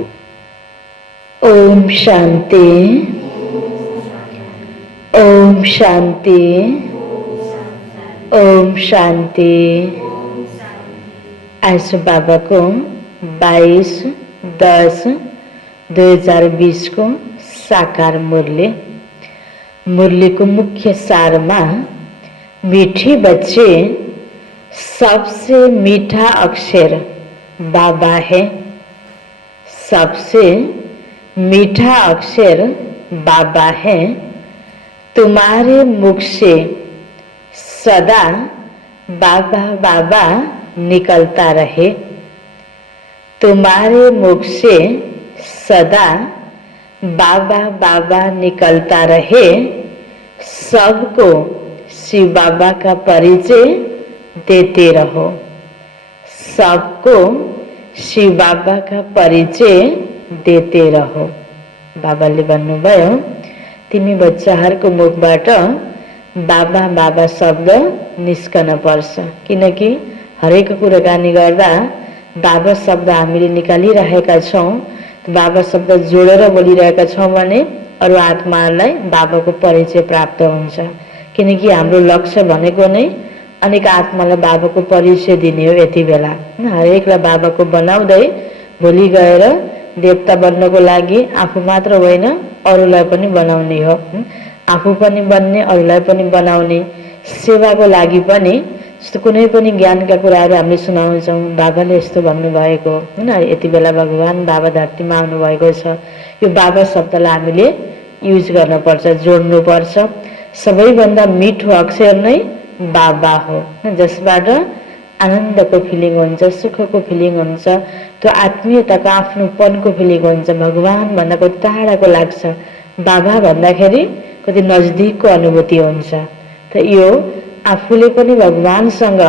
ओम शांति। ओम शांति। ओम शांति। आज बाबा को 22/10/2020 को साकार मुरली। मुरली को मुख्य सार में मीठे बच्चे सबसे मीठा अक्षर बाबा है। सबसे मीठा अक्षर बाबा है। तुम्हारे मुख से सदा बाबा बाबा निकलता रहे। तुम्हारे मुख से सदा बाबा बाबा निकलता रहे। सबको शिव बाबा का परिचय देते रहो। सबको शिव बाबा का परिचय देते रहो। बाबाले भन्नुभयो तिमी बच्चाहरूको मुखबाट बाबा बाबा शब्द निस्कन पर्छ, किनकि हरेक कुराकानी गर्दा बाबा शब्द हामीले निकालिरहेका छौँ। बाबा शब्द जोडेर बोलिरहेका छौँ भने अरू आत्माहरूलाई बाबाको परिचय प्राप्त हुन्छ, किनकि हाम्रो लक्ष्य भनेको नै अनेक आत्मालाई बाबाको परिचय दिने हो। यति बेला हरेकलाई बाबाको बनाउँदै भोलि गएर देवता बन्नको लागि आफू मात्र होइन अरूलाई पनि बनाउने हो। आफू पनि बन्ने, अरूलाई पनि बनाउने, सेवाको लागि पनि। जस्तो कुनै पनि ज्ञानका कुराहरू हामीले सुनाउँछौँ, बाबाले यस्तो भन्नुभएको होइन, यति बेला भगवान् बाबा धरतीमा आउनुभएको छ। यो बाबा शब्दलाई हामीले युज गर्नुपर्छ, जोड्नुपर्छ। सबैभन्दा मिठो अक्षर नै बाबा हो, जसबाट आनन्दको फिलिङ हुन्छ, सुखको फिलिङ हुन्छ, त्यो आत्मीयताको आफ्नोपनको फिलिङ हुन्छ। भगवान् भन्दा कति टाढाको लाग्छ, बाबा भन्दाखेरि कति नजिकको अनुभूति हुन्छ। त यो आफूले पनि भगवानसँग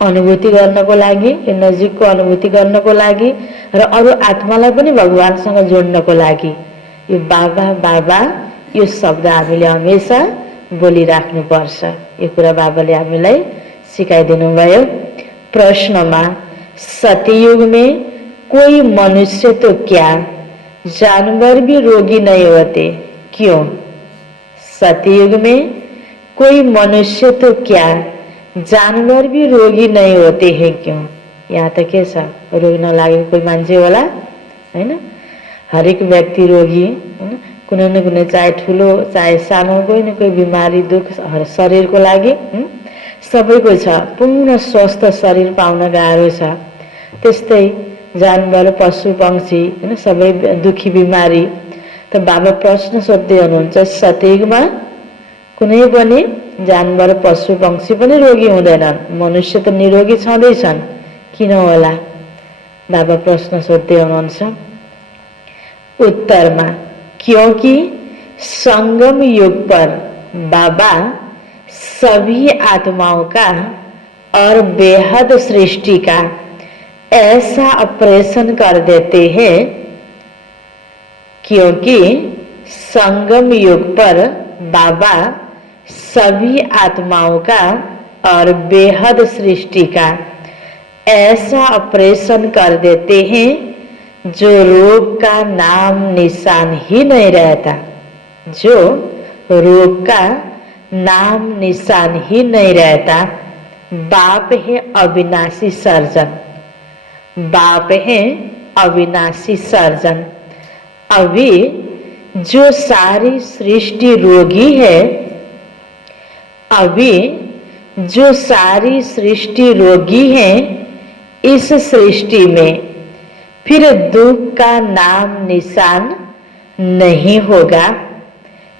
अनुभूति गर्नको लागि, यो नजिकको अनुभूति गर्नको लागि र अरू आत्मालाई पनि भगवानसँग जोड्नको लागि यो बाबा बाबा यो शब्द हामीले हमेशा बोलिराख्नुपर्छ। यो कुरा बाबाले हामीलाई सिकाइदिनु भयो। प्रश्नमा सतयुग में कोई मनुष्य तो क्या जानवर भी रोगी नहीं होते, क्यों? सतयुग में कोई मनुष्य तो क्या जानवर भी रोगी नहीं होते हैं, क्यों? यहाँ त के छ, रोग नलागेको कोही मान्छे होला हैन? हरेक व्यक्ति रोगी हैन, कुनै न कुनै चाहे ठुलो चाहे सानो कोही न कोही बिमारी दुख शरीरको लागि सबैको छ। पूर्ण स्वस्थ शरीर पाउन गाह्रो छ। त्यस्तै जानवर पशु पंक्षी हैन सबै दुखी बिमारी। त बाबा प्रश्न सोध्दै हुनुहुन्छ, सतयुगमा कुनै पनि जानवर पशु पंक्षी पनि रोगी हुँदैनन्, मनुष्य त निरोगी छँदैछन्, किन होला? बाबा प्रश्न सोध्दै हुनुहुन्छ। उत्तरमा क्योंकि संगम युग पर बाबा सभी आत्माओं का और बेहद सृष्टि का ऐसा ऑपरेशन कर देते हैं, क्योंकि संगम युग पर बाबा सभी आत्माओं का और बेहद सृष्टि का ऐसा ऑपरेशन कर देते हैं जो रोग का नाम निशान ही नहीं रहता। जो रोग का नाम निशान ही नहीं रहता। बाप है अविनाशी सर्जन। बाप है अविनाशी सर्जन। अभी जो सारी सृष्टि रोगी है, अभी जो सारी सृष्टि रोगी है, इस सृष्टि में फिर दुख का नाम निशान नहीं होगा।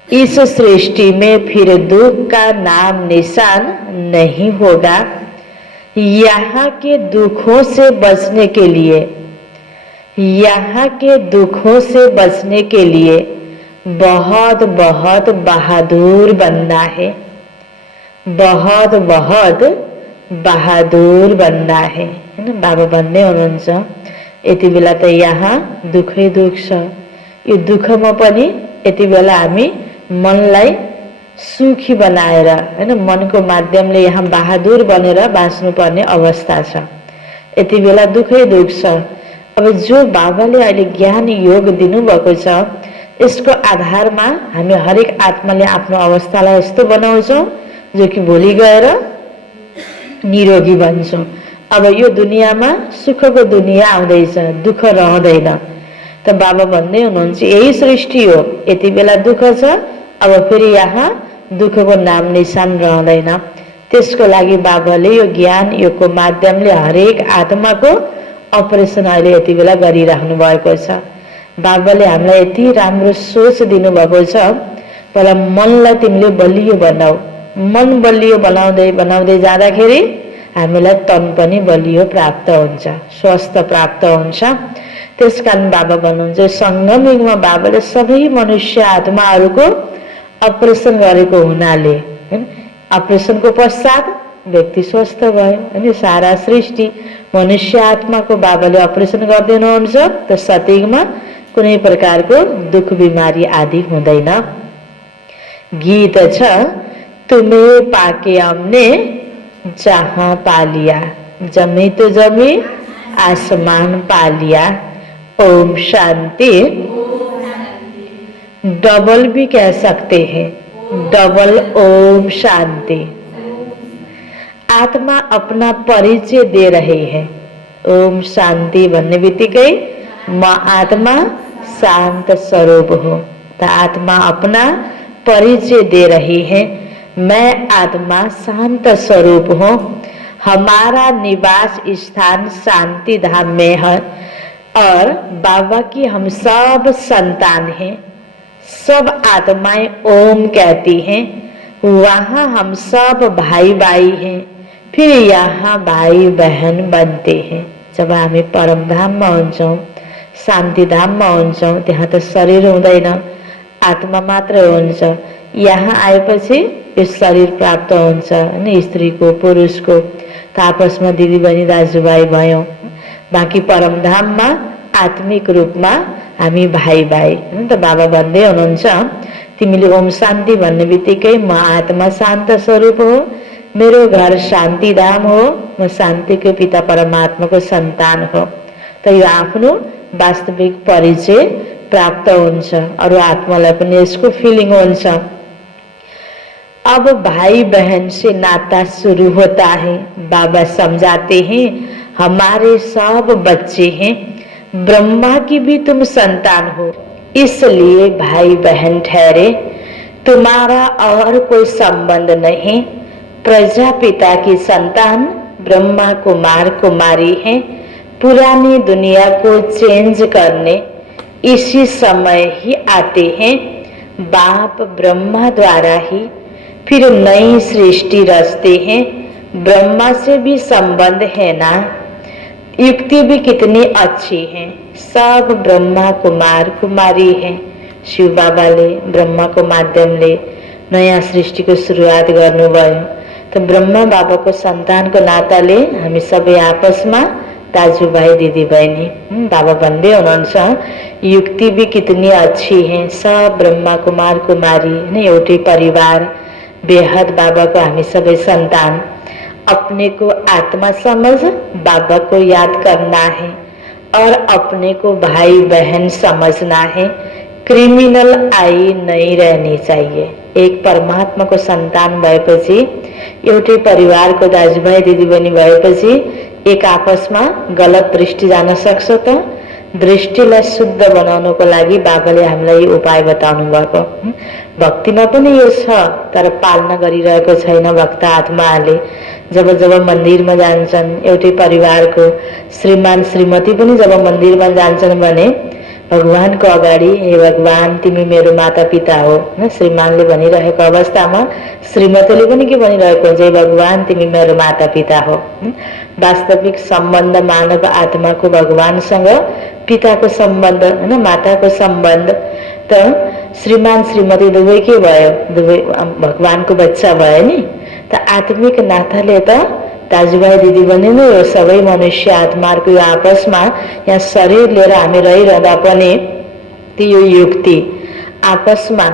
इस सृष्टि में फिर दुख का नाम निशान नहीं होगा। यहाँ के दुखों से बचने के लिए, यहाँ के दुखों से बचने के लिए बहुत बहुत बहादुर बनना है। बहुत बहुत बहादुर बनना है हैन? बाबा भन्दै हुनुहुन्छ यति बेला त यहाँ दुखै दुख छ। यो दुखमा पनि यति बेला हामी मनलाई सुखी बनाएर हैन, मनको माध्यमले यहाँ बहादुर बनेर बाँच्नुपर्ने अवस्था छ। यति बेला दुखै दुख छ। अब जो बाबाले अहिले ज्ञान योग दिनुभएको छ यसको आधारमा हामी हरेक आत्माले आफ्नो अवस्थालाई यस्तो बनाउँछौँ जो कि भोलि गएर निरोगी बन्छौँ। अब यो दुनियाँमा सुखको दुनियाँ आउँदैछ, दुःख रहँदैन। त बाबा भन्दै हुनुहुन्छ यही सृष्टि हो, यति बेला दुःख छ, अब फेरि यहाँ दुःखको नाम निशान रहँदैन। त्यसको लागि बाबाले यो ज्ञान योगको माध्यमले हरेक आत्माको अपरेसन अहिले यति बेला गरिराख्नु भएको छ। बाबाले हामीलाई यति राम्रो सोच दिनुभएको छ, पहिला मनलाई तिमीले बलियो बनाऊ। मन बलियो बनाउँदै बनाउँदै जाँदाखेरि हामीलाई तन पनि बलियो प्राप्त हुन्छ, स्वास्थ्य प्राप्त हुन्छ। त्यसकारण बाबा भन्नुहुन्छ सङ्गम युगमा बाबाले सबै मनुष्य आत्माहरूको अपरेसन गरेको हुनाले अपरेसनको पश्चात व्यक्ति स्वस्थ भयो। अनि सारा सृष्टि मनुष्य आत्माको बाबाले अपरेसन गरिदिनुहुन्छ त सतयुगमा कुनै प्रकारको दुःख बिमारी आदि हुँदैन। गीत छ तुम्हें पाके हमने जहाँ पा लिया, जमी तो जमी आसमान पा लिया। ओम शांति। डबल भी कह सकते हैं, डबल ओम शांति। आत्मा अपना परिचय दे रही है। ओम शांति भन्ने बित्तिकै म आत्मा शांत स्वरूप हो। तो आत्मा अपना परिचय दे रही है, मैं आत्मा शांत स्वरूप हूँ। हमारा निवास स्थान शांति धाम में है और बाबा की हम सब संतान हैं। सब आत्माएं ओम कहती हैं, वहाँ हम सब भाई भाई हैं, फिर यहाँ भाई बहन बनते हैं। जब हामी परमधाममा हुन्छौँ, शान्तिधाममा हुन्छौँ, त्यहाँ त शरीर हुँदैन, आत्मा मात्र हुन्छ। यहाँ आएपछि यो शरीर प्राप्त हुन्छ हैन, स्त्रीको पुरुषको। त आपसमा दिदीबहिनी दाजुभाइ भयौँ। बाँकी परमधाममा आत्मिक रूपमा हामी भाइ भाइ। त बाबा भन्दै हुनुहुन्छ तिमीले ओम शान्ति भन्ने बित्तिकै म आत्मा शान्त स्वरूप हो, मेरो घर शान्तिधाम हो, म शान्तिको पिता परमात्माको सन्तान हो। त यो आफ्नो वास्तविक परिचय प्राप्त हुन्छ, अरू आत्मालाई पनि यसको फिलिङ हुन्छ। अब भाई बहन से नाता शुरू होता है। बाबा समझाते हैं हमारे सब बच्चे हैं, ब्रह्मा की भी तुम संतान हो, इसलिए भाई बहन ठहरे। तुम्हारा और कोई संबंध नहीं। प्रजापिता की संतान ब्रह्मा कुमार कुमारी हैं। पुरानी दुनिया को चेंज करने इसी समय ही आते हैं। बाप ब्रह्मा द्वारा ही फिर नई सृष्टि रचते हैं। ब्रह्मा से भी संबंध है ना। युक्ति भी कितनी अच्छी है, सब ब्रह्मा कुमार कुमारी हैं। शिव बाबाले ब्रह्माको माध्यमले नयाँ सृष्टिको सुरुवात गर्नुभयो। त ब्रह्मा बाबाको सन्तानको नाताले हामी सबै आपसमा दाजुभाइ दिदीबहिनी। बाबा भन्दै हुनुहुन्छ युक्ति भी कितनी अच्छी है, सब ब्रह्मा कुमार कुमारी हैन, एउटै परिवार, बेहद बाबाको हामी सबै सन्तान। अपने को आत्मा समझ बाबा को याद करना है और अपने को भाई बहन समझना है। क्रिमिनल आई नहीं रहनी चाहिए। एक परमात्मा को संतान भएपछि, एउटै परिवारको दाजुभाइ दिदीबहिनी भएपछि एक आपसमा गलत दृष्टि जान सक्छ। त दृष्टिलाई शुद्ध बनाउनको लागि बाबाले हामीलाई उपाय बताउनु भएको। भक्तिमा पनि यो छ, तर पालना गरिरहेको छैन भक्त आत्माहरूले। जब जब मन्दिरमा जान्छन्, एउटै परिवारको श्रीमान श्रीमती पनि जब मन्दिरमा जान्छन् भने भगवानको अगाडि हे भगवान तिमी मेरो माता पिता हो, श्रीमानले भनिरहेको अवस्थामा श्रीमतीले पनि के भनिरहेको हुन्छ, हे भगवान तिमी मेरो माता पिता हो। वास्तविक सम्बन्ध मानव आत्माको भगवानसँग पिताको सम्बन्ध हैन, माताको सम्बन्ध। त श्रीमान श्रीमती दुवै के भयो, दुवै भगवानको बच्चा भयो नि। त आत्मिक नाताले त दाजुभाइ दिदीबहिनी नै हो, सबै मनुष्य आत्माहरूको आपसमा यहाँ शरीर लिएर हामी रहिरहँदा पनि त्यो युक्ति आपसमा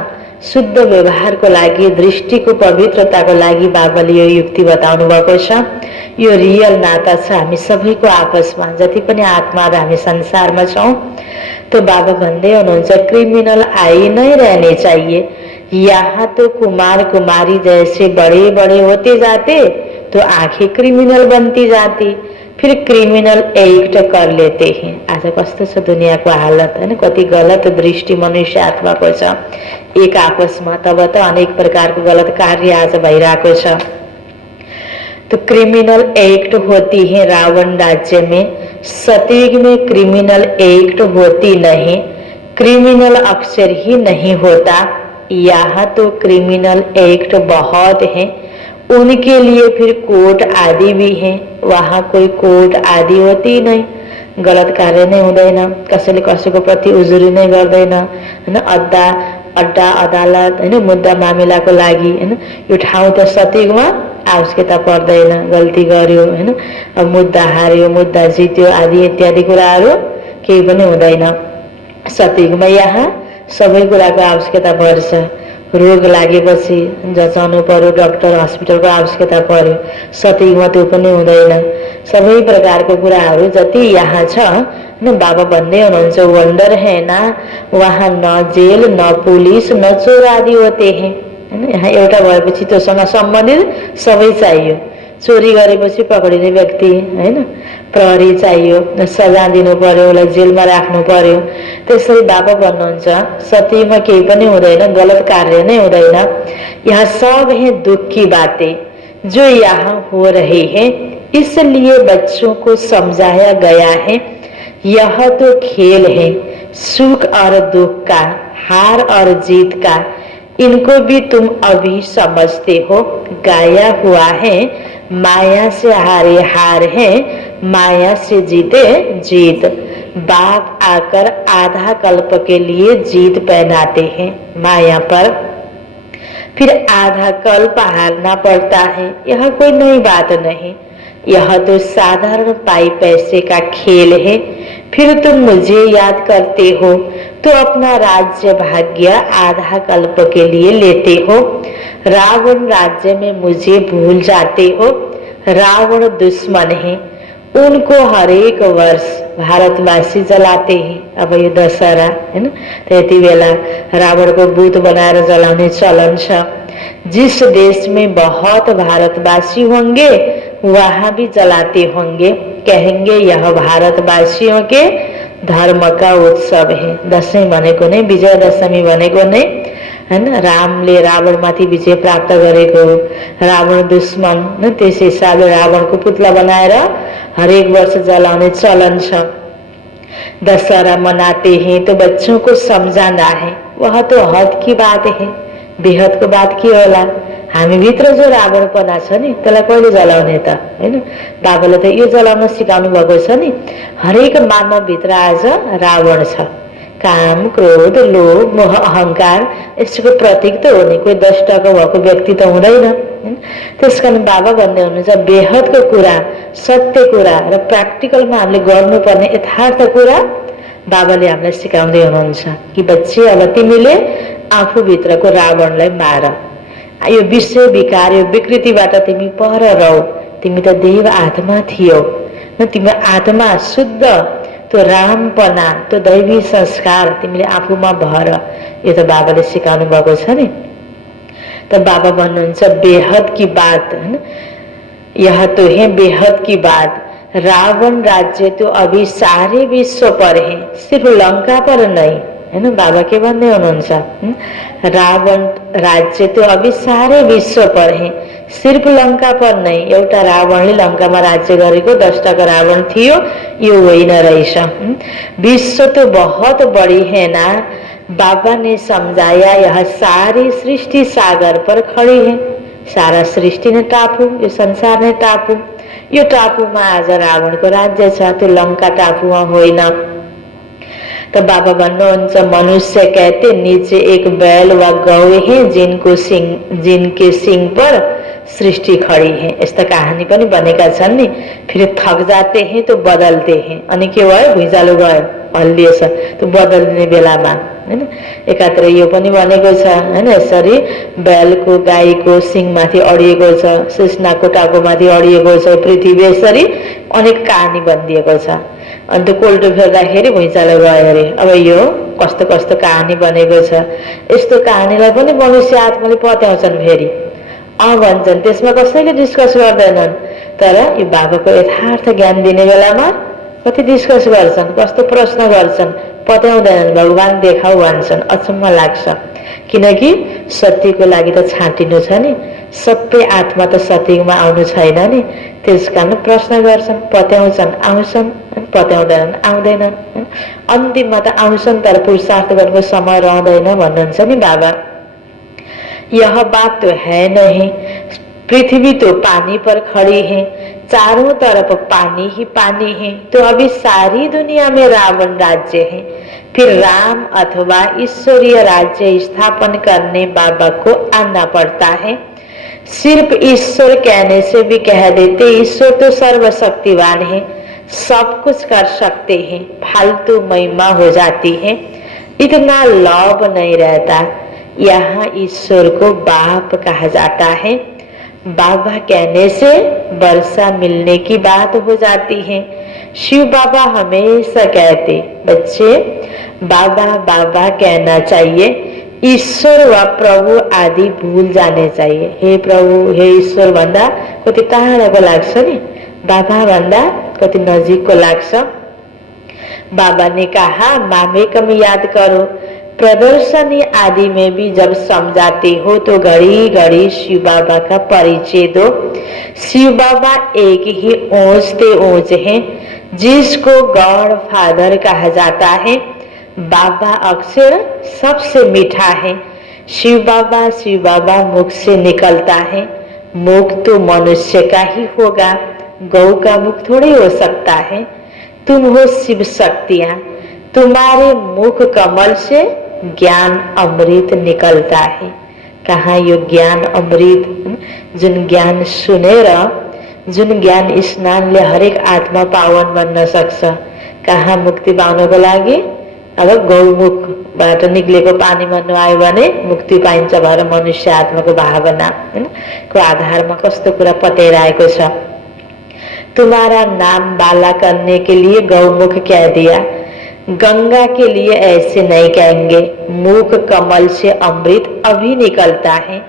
शुद्ध व्यवहारको लागि, दृष्टिको पवित्रताको लागि बाबाले यो युक्ति बताउनु भएको छ। यो रियल नाता छ हामी सबैको आपसमा, जति पनि आत्माहरू हामी संसारमा छौँ। तो बाबा भन्दै हुनुहुन्छ क्रिमिनल आई नहीं रहने चाहिए, यहाँ तो कुमार कुमारी जैसे बड़े बड़े होते जाते तो आंखें क्रिमिनल बनती जाती, फिर क्रिमिनल एक्ट कर लेते हैं। आज कस्तो छ दुनियाँको हालत हैन, कति गलत दृष्टि मनुष्य आत्माको छ। एक आपसमा तब त अनेक प्रकारको गलत कार्य आज भइरहेको छ। तो क्रिमिनल एक्ट होती है रावण राज्य में, सतयुग में क्रिमिनल एक्ट होती नहीं, क्रिमिनल अक्षर ही नहीं होता। यहाँ तो क्रिमिनल एक्ट बहुत है, उनके लिए फिर कोर्ट आदि भी है, वहाँ कोई कोर्ट आदि होती नहीं। गलत कार्य नै हुँदैन, कसैले कसैको प्रति उजुरी नै गर्दैन हैन। अड्डा अदालत हैन, मुद्दा मामिलाको लागि हैन। यो ठाउँ त सतयुगमा आवश्यकता पर्दैन। गल्ती गर्यो हैन, अब मुद्दा हार्यो, मुद्दा जित्यो आदि इत्यादि कुराहरू केही पनि हुँदैन सतयुगमा। यहाँ सबै कुराको आवश्यकता पर्छ। रोग लागेपछि जचाउनु पर्यो, डाक्टर हस्पिटलको आवश्यकता पर्यो। सतयुगमा त्यो पनि हुँदैन। सबै प्रकारको कुराहरू जति यहाँ छ न, बाबा भन्दै हुनुहुन्छ वन्डर है ना, वहाँ न जेल न पुलिस न चोर आदि होते हैं हैन। यहाँ एउटा भएपछि त्योसँग सम्बन्धित सबै चाहियो। चोरी गरेपछि पक्रिने व्यक्ति हैन, प्रहरी चाहियो, सजा दिनु पर्यो, उसलाई जेलमा राख्नु पर्यो। त्यसरी बाबा भन्नुहुन्छ सत्यमा केही पनि हुँदैन, गलत कार्य नै हुँदैन। यहाँ सब है दुख की बातें जो यहाँ हो रही है, इसलिए बच्चों को समझाया गया है यह तो खेल है, सुख और दुख का, हार और जीत का, इनको भी तुम अभी समझते हो। गाया हुआ है माया से हारे हार है, माया से जीते जीत। बाप आकर आधा कल्प के लिए जीत पहनाते हैं माया पर, फिर आधा कल्प हारना पड़ता है। यह कोई नई बात नहीं, यह तो साधारण पाई पैसे का खेल है। फिर तुम मुझे याद करते हो तो अपना राज्य भाग्य आधा कल्प के लिए लेते हो। रावण राज्य में मुझे भूल जाते हो। रावण दुश्मन है, उनको हर एक वर्ष भारतवासी जलाते हैं। अब यो दशहरा हैन, त्यति बेला रावणको भूत बनाएर जलाउने चलन छ। जिस देश में बहुत भारतवासी होंगे वहां भी जलाते होंगे, कहेंगे यह भारतवासियों के धर्म का उत्सव है। दशैं भनेको नै विजयदशमी भनेको नै हैन, रामले रावणमाथि विजय प्राप्त गरेको, रावण दुश्मन न, त्यस हिसाबले रावणको पुतला बनाएर हरेक वर्ष जलाउने चलन छ। दशहरा मनाते हैं तो बच्चों को समझाना है, वह तो हद की बात है। बेहदको बात के होला, हामी भित्र जो रावणपना छ नि त्यसलाई कहिले जलाउने त हैन। बाबाले त यो जलाउन सिकाउनु भएको छ नि। हरेक मानव भित्र आज रावण छ। काम क्रोध लोभ मोह अहंकार यसको प्रतीक त हो नि, कोही 10 टका भएको व्यक्ति त हुँदैन। त्यसकारण बाबा भन्दै हुनुहुन्छ बेहदको कुरा, सत्य कुरा र प्र्याक्टिकलमा हामीले गर्नुपर्ने यथार्थ कुरा बाबाले हामीलाई सिकाउँदै हुनुहुन्छ कि बच्चे अब तिमीले आफूभित्रको रावणलाई मार। यो विषय विकार यो विकृतिबाट तिमी पर रह। तिमी त देव आत्मा थियौ न, तिम्रो आत्मा शुद्ध, त्यो रामपना त्यो दैवी संस्कार तिमीले आफूमा भर। यो त बाबाले सिकाउनु भएको छ नि। त बाबा भन्नुहुन्छ बेहद की बात हैन, यह तो है बेहद की बात। रावण राज्य तो अभी सारे विश्व पर है, सिर्फ लंका पर नहीं हैन। बाबा के भन्दै हुनुहुन्छ रावण राज्य तो अभी सारे विश्व पर है, सिर्फ लंका पर नहीं। एउटा रावणले लंकामा राज्य गरेको 10 टका रावण थियो यो होइन रहेछ। विश्व तो बहुत बड़ी है ना, बाबा ने समझाया यह सारी सृष्टि सागर पर खड़ी है। सारा सृष्टि नै टापु, यो संसार नै टापु। यो टापुमा आज रावणको राज्य छ, त्यो लंका टापुमा होइन। तो बाबा भन्नुहुन्छ मनुष्य कहते नीचे एक बैल व गौ है जिनके सिंग पर सृष्टि खड़ी है। यस्ता कहानी पनि बनेका छन् नि। फिर थक जाते हैं तो बदलते हैं, अनि के भयो भुइँचालो गयो हल्लिएछ त्यो बदलिने बेलामा हैन। एकातिर यो पनि भनेको छ हैन, यसरी बैलको गाईको सिङमाथि अडिएको छ, सिस्नाको टाउकोमाथि अडिएको छ पृथ्वी, यसरी अनेक कहानी बनिदिएको छ। अनि त्यो कोल्टो फेर्दाखेरि भुइँचालो गयो अरे। अब यो कस्तो कस्तो कहानी बनेको छ। यस्तो कहानीलाई पनि मनुष्य आत्माले पत्याउँछन् फेरि भन्छन्, त्यसमा कसैले डिस्कस गर्दैनन्। तर यो बाबाको यथार्थ ज्ञान दिने बेलामा कति डिस्कस गर्छन्, कस्तो प्रश्न गर्छन्, पत्याउँदैनन्। भगवान देखाउ भन्छन्, अचम्म लाग्छ। किनकि सत्यको लागि त छाँटिनु छ नि, सबै आत्मा त सत्यमा आउनु छैन नि। त्यस कारण प्रश्न गर्छन्, पत्याउँछन्, आउँछन्, पत्याउँदैनन्, आउँदैनन्। अन्तिममा त आउँछन् तर पुरुषार्थ गर्नुको समय रहँदैन भन्नुहुन्छ नि बाबा। यह बात तो है नहीं, पृथ्वी तो पानी पर खड़ी है, चारों तरफ पानी ही पानी है, तो अभी सारी दुनिया में रावण राज्य है। फिर राम अथवा ईश्वरीय राज्य स्थापन करने बाबा को आना पड़ता है। सिर्फ ईश्वर कहने से भी कह देते ईश्वर तो सर्वशक्तिवान है, सब कुछ कर सकते हैं, फालतू महिमा हो जाती है, इतना लोभ नहीं रहता। यहाँ ईश्वर को बाप कहा जाता है। बाबा कहने से वर्षा मिलने की बात हो जाती है। शिव बाबा हमेशा कहते, बच्चे बाबा बाबा कहना चाहिए, ईश्वर व प्रभु आदि भूल जाने चाहिए। हे प्रभु, हे ईश्वर भन्दा कति टाढाको लाग्छ नि, बाबा भन्दा कति नजिकको लाग्छ। बाबा ने कहा, मामेकम याद करो, प्रदर्शनी आदि में भी जब समझाते हो तो घड़ी घड़ी शिव बाबा का परिचय दो। शिव बाबा एक ही ऊंचते ऊंच हैं, जिसको गॉड फादर कहा जाता है। बाबा अक्षर सबसे मीठा है। शिव बाबा मुख से निकलता है। मुख तो मनुष्य का ही होगा, गौ का मुख थोड़ी हो सकता है। तुम हो शिव शक्तियां, तुम्हारे मुख कमल से ज्ञान अमृत निकलता है। कहाँ यो ज्ञान अमृत, जुन ज्ञान सुनेर, जुन ज्ञान स्नानले हरेक आत्मा पावन बन्न सक्छ। कहाँ मुक्ति पाउनको लागि अब गौमुखबाट निक्लेको पानीमा नुहायो भने मुक्ति पाइन्छ भनेर मनुष्य आत्माको भावना को आधारमा कस्तो कुरा पत्याइरहेको छ। तुम्हारा नाम बाला करने के लिए गौमुख कह दिया, गंगा के लिए ऐसे नहीं कहेंगे। मुख कमल से अमृत अभी निकलता है।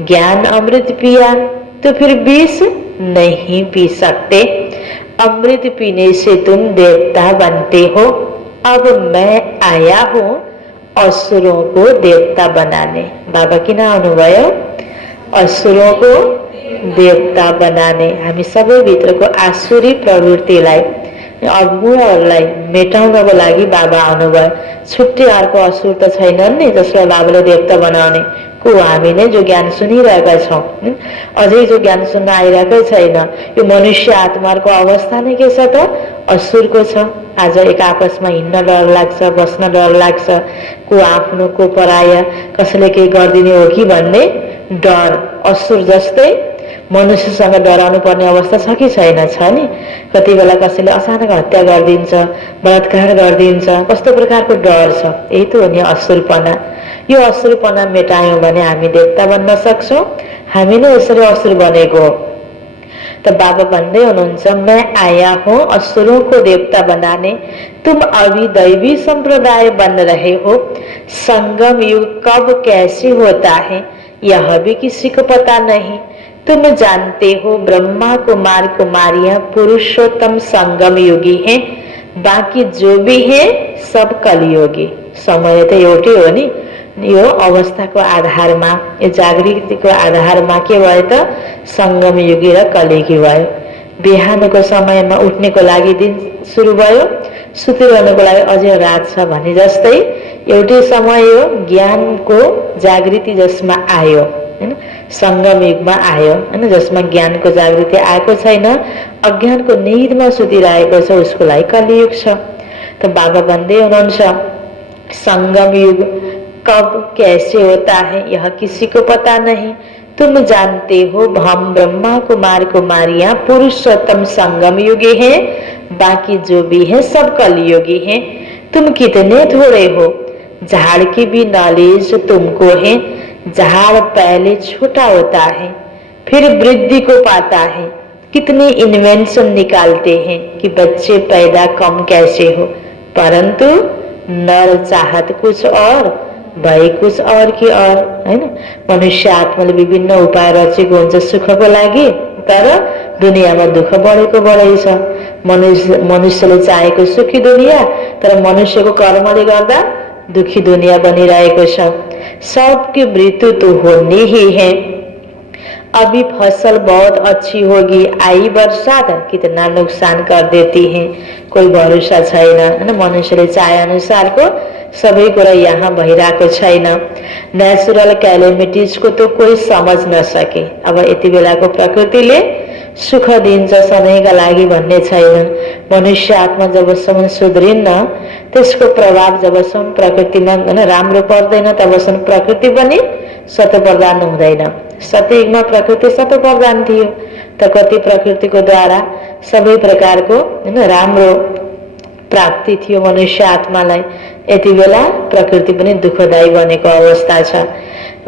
ज्ञान अमृत पिया तो फिर विष नहीं पी सकते। अमृत पीने से तुम देवता बनते हो। अब मैं आया हूँ असुरों को देवता बनाने। बाबा किन आउनुभयो? असुरों को देवता बनाने। हामी सबै भित्रको आसुरी प्रवृत्तिलाई, अगुवाहरूलाई मेटाउनको लागि बाबा आउनुभयो। छुट्टै अर्को असुर त छैनन् नि जसलाई बाबाले देवता बनाउने। को हामी नै जो ज्ञान सुनिरहेका छौँ, अझै जो ज्ञान सुन्न आइरहेकै छैन। यो मनुष्य आत्माको अवस्था नै के छ त? असुरको छ। आज एक आपसमा हिँड्न डर लाग्छ, बस्न डर लाग्छ, को आफ्नो को पराया, कसैले केही गरिदिने हो कि भन्ने डर। असुर जस्तै मनुष्यसँग डराउनु पर्ने अवस्था छ कि छैन? छ नि। कति बेला कसैले अचानक हत्या गरिदिन्छ, बलात्कार गरिदिन्छ, कस्तो प्रकारको डर छ। यही त हो नि असुरपना। यो असुरपना मेटायौँ भने हामी देवता बन्न सक्छौँ। हामी नै यसरी असुर बनेको हो। तो बाबा भन्दै हुनुहुन्छ, मैं आया हूँ असुरों को देवता बनाने। तुम अभी दैवी संप्रदाय बन रहे हो। संगम युग कब कैसे होता है यह भी किसी को पता नहीं। तुम जानते हो ब्रह्मा कुमार कुमारियां पुरुषोत्तम संगम युगी हैं, बाकी जो भी है सब कलियोगी। समय त एउटै हो नि। यो अवस्थाको आधारमा, यो जागृतिको आधारमा के भयो त? संगम युगी र कलियुगी भयो। बिहानको समयमा उठ्नेको लागि दिन सुरु भयो, सुतिरहनुको लागि अझै रात छ भने जस्तै एउटै समय हो ज्ञानको जागृति जसमा आयो हैन, संगम युगमा आयो हैन, जसमा ज्ञानको जागृति आएको छैन, अज्ञानको निदमा सुतिरहेको छ, उसको लागि कलियुग छ। त बाबा भन्दै हुनुहुन्छ, संगम युग कब कैसे होता है यह किसी को पता नहीं। तुम जानते हो हम ब्रह्मा कुमार कुमारियां पुरुषोत्तम संगम युगी हैं, बाकी जो भी है सब कलियुगी हैं। तुम कितने थोड़े हो, झाड़ की भी नॉलेज तुमको है। झाड़ पहले छोटा होता है, फिर वृद्धि को पाता है। कितने इन्वेंशन निकालते हैं कि बच्चे पैदा कम कैसे हो, परंतु नर चाहत कुछ और भय कुछ और की और, हैन। मनुष्य आत्माले विभिन्न उपाय रचेको हुन्छ सुखको लागि, तर दुनियाँमा दुःख बढेको बढै छ। मनुष्यले चाहेको सुखी दुनियाँ, तर मनुष्यको कर्मले गर्दा दुखी दुनियाँ बनिरहेको छ। सबकी मृत्यु तो होनी ही है। अभी फसल बहुत अच्छी होगी, आई बरसात कितना नुकसान कर देती है, कोही भरोसा छैन, हैन। मनुष्यले चाहे अनुसारको सबै कुरा यहाँ भइरहेको छैन। नेचुरल क्यालेमिटिजको त कोही समझ नसके। अब यति बेलाको प्रकृतिले सुख दिन्छ सधैँका लागि भन्ने छैन। मनुष्य आत्मा जबसम्म सुध्रिन्न, त्यसको प्रभाव जबसम्म प्रकृतिमा राम्रो पर्दैन, तबसम्म प्रकृति पनि सतप्रधान हुँदैन। सतयुगमा प्रकृति सतप्रधान थियो, त कति प्रकृतिको द्वारा सबै प्रकारको राम्रो प्राप्ति थियो मनुष्य आत्मालाई। यति बेला प्रकृति पनि दुःखदायी बनेको अवस्था छ।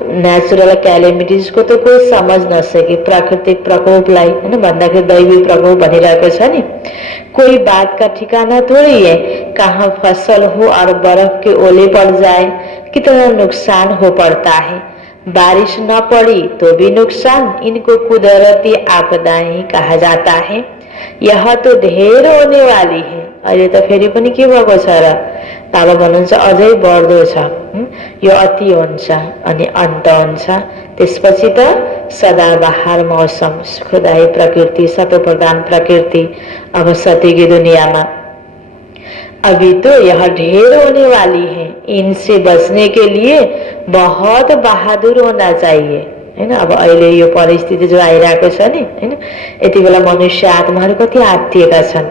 नेचुरल क्यालेमिटिजको त कोही समझ नसके, प्राकृतिक प्रकोपलाई, हैन, भन्दाखेरि दैवी प्रकोप भनिरहेको छ नि। कोई बात का ठिकाना थोड़ी है, कहाँ फसल हो और बर्फ के ओले पड़ जाए, कितना नुकसान हो पड़ता है। बारिश न पड़ी तो भी नुकसान, इनको कुदरती आपदाएं कहा जाता है। यह तो ढेर होने वाली है। अहिले त फेरि पनि के भएको छ र, बाबा भन्नुहुन्छ अझै बढ्दो छ, यो अति हुन्छ अनि अन्त हुन्छ। त्यसपछि त सदाबहार मौसम, सुखदायी प्रकृति, सतप्रधान प्रकृति। अब सती की दुनिया में अभी तो यह ढेर होने वाली है, इनसे बचने के लिए बहुत बहादुर होना चाहिए, हैन। अब अहिले यो परिस्थिति जो आइरहेको छ नि, हैन, यति बेला मनुष्य आत्माहरू कति आत्तिएका छन्।